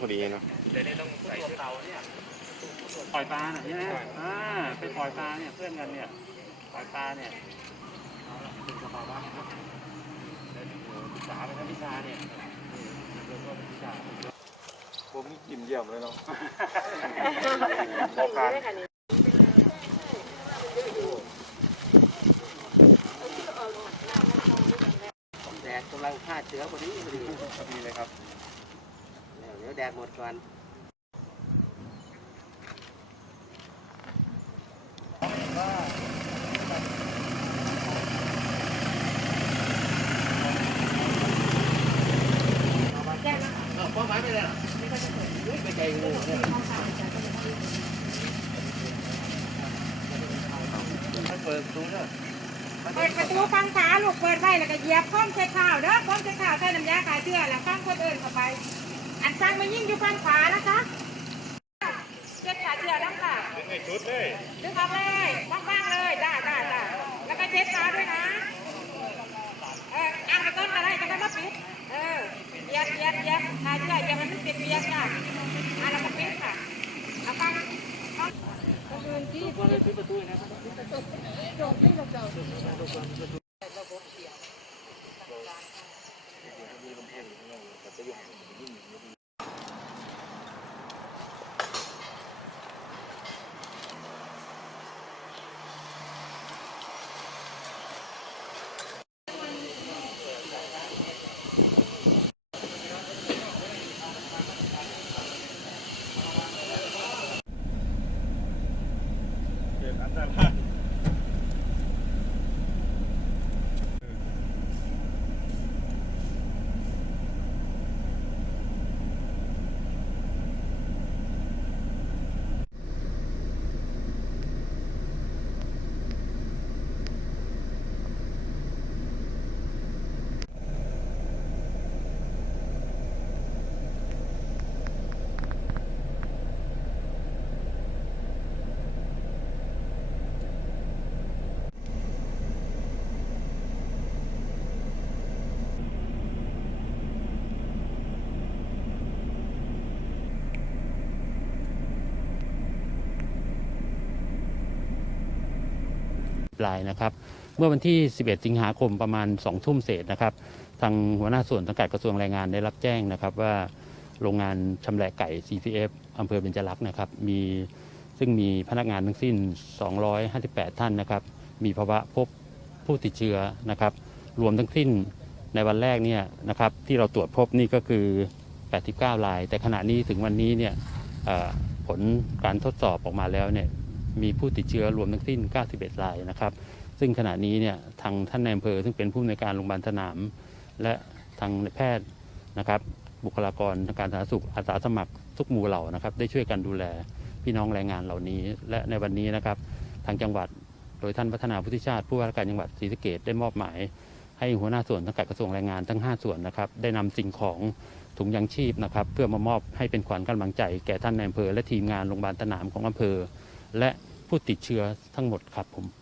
พอดีเนาะเดี๋ยวนี้ต้องใส่ชุดเตาเนี่ยปล่อยปลาน่ะใช่ไหมอ่าไปปล่อยปลาเนี่ยเพื่อนกันเนี่ยปล่อยปลาเนี่ยเอาละถึงสภาวะนะครับเดี๋ยวศึกษาไปทั้งวิชาเนี่ยเรียนว่าเป็นวิชาผมกินเยี่ยมเลยเนาะแดดกำลังฆ่าเชื้อพอดีพอดีพอดีเลยครับเดี๋ ยวแดดหมดก่อนเปิดประตูเนอะเปิดประตูฟังขาลูกเปิดไว้แล้วก็เหยียบพ้อมใส่ข้าวเด้อพ้อมใส่ข้าวใส่น้ำยาขายเชื้อแล้วฟังคนอื่นเข้าไป อันฟังมายิ่งอยู่ฟังขวานะคะเช็ดขาเชื้อแล้วค่ะดึงให้ชุดเลยดึงออกเลยว่างๆเลยได้ได้ได้าแล้วก็เช็ดขาด้วยนะเอออ่างไปต้นอะไรจะได้มาปิดเออเหยียบเหยียบเหยียบขาเชื้ออย่ามันเปียกเปียกค่ะอะแล้วก็ปิดค่ะเอาฟังฟังคนอื่นที่ก็เลยปิดประตูนะครับเ that happened. ลายนะครับ เมื่อวันที่ 11 สิงหาคมประมาณ 2 ทุ่มเศษนะครับ ทางหัวหน้าส่วนสังกัดกระทรวงแรงงานได้รับแจ้งนะครับว่าโรงงานชำแหละไก่ CPF อำเภอเบญจลักษณ์นะครับ มีซึ่งมีพนักงานทั้งสิ้น 258 ท่านนะครับ มีภาวะพบผู้ติดเชื้อนะครับ รวมทั้งสิ้นในวันแรกเนี่ยนะครับที่เราตรวจพบนี่ก็คือ 89 ราย แต่ขณะนี้ถึงวันนี้เนี่ยผลการทดสอบออกมาแล้วเนี่ย มีผู้ติดเชื้อรวมทั้งสิ้น 91 รายนะครับ ซึ่งขณะนี้เนี่ยทางท่านในอำเภอ ซึ่งเป็นผู้อำนวยการโรงพยาบาลสนาม และทางแพทย์นะครับ บุคลากรทางการสาธารณสุขอาสาสมัครทุกหมู่เหล่านะครับ ได้ช่วยกันดูแลพี่น้องแรงงานเหล่านี้ และในวันนี้นะครับ ทางจังหวัดโดยท่านพัฒนาพุทธิชาติผู้ว่าราชการจังหวัดศรีสะเกษได้มอบหมาย ให้หัวหน้าส่วนสังกัดกระทรวงแรงงานทั้ง 5 ส่วนนะครับ ได้นำสิ่งของถุงยังชีพนะครับ เพื่อมามอบให้เป็นขวัญกำลังใจแก่ท่านในอำเภอและทีมงานโรงพยาบาลสนามของอำเภอ และผู้ติดเชื้อทั้งหมดครับผม